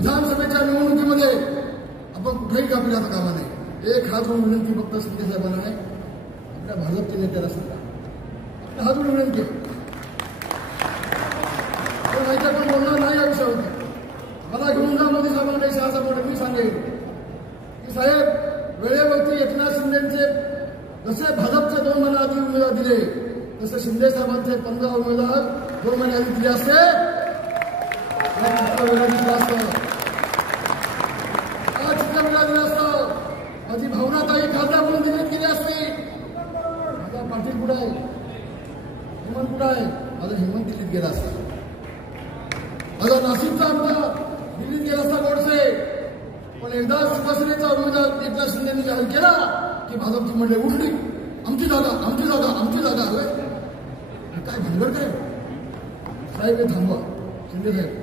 विधानसभेच्या निवडणुकीमध्ये आपण कुठेही घाबरू जाता कामा नाही. एक हात जोडून विनंती फक्त शिंदे साहेबांना आहे, आपल्या भाजपच्या नेत्याला सांगा, आपल्या हात जोडून विनंती आहे. माहिती आपण बोलणार नाही या विषयावरती. मला घेऊन जा मोदी साहेबांना शहा मोठे मी सांगेन की साहेब वेळेवरती एकनाथ शिंदेचे जसे भाजपचे 2 महिने आधी उमेदवार दिले तसे शिंदे साहेबांचे 15 उमेदवार 2 महिने आधी दिले असते वेळा दिला असतं. वेळा दिला असतं. माझी भावनाताई खासदार म्हणून दिल्लीत गेली असती. माझा पाटील कुठं आहे, हेमंत कुठं आहे, माझा हेमंत दिल्लीत गेला असता. माझा नाशिकचा आमदार दिल्लीत गेला असता गोडसे. पण एकदा शिवसेनेचा उमेदवार एकनाथ शिंदेने जाहीर केला की भाजपची मंडळी उठली, आमची जागा आमची जागा आमची जागा हवे. काय भानगड काय साहेब, हे थांबवा शिंदे साहेब.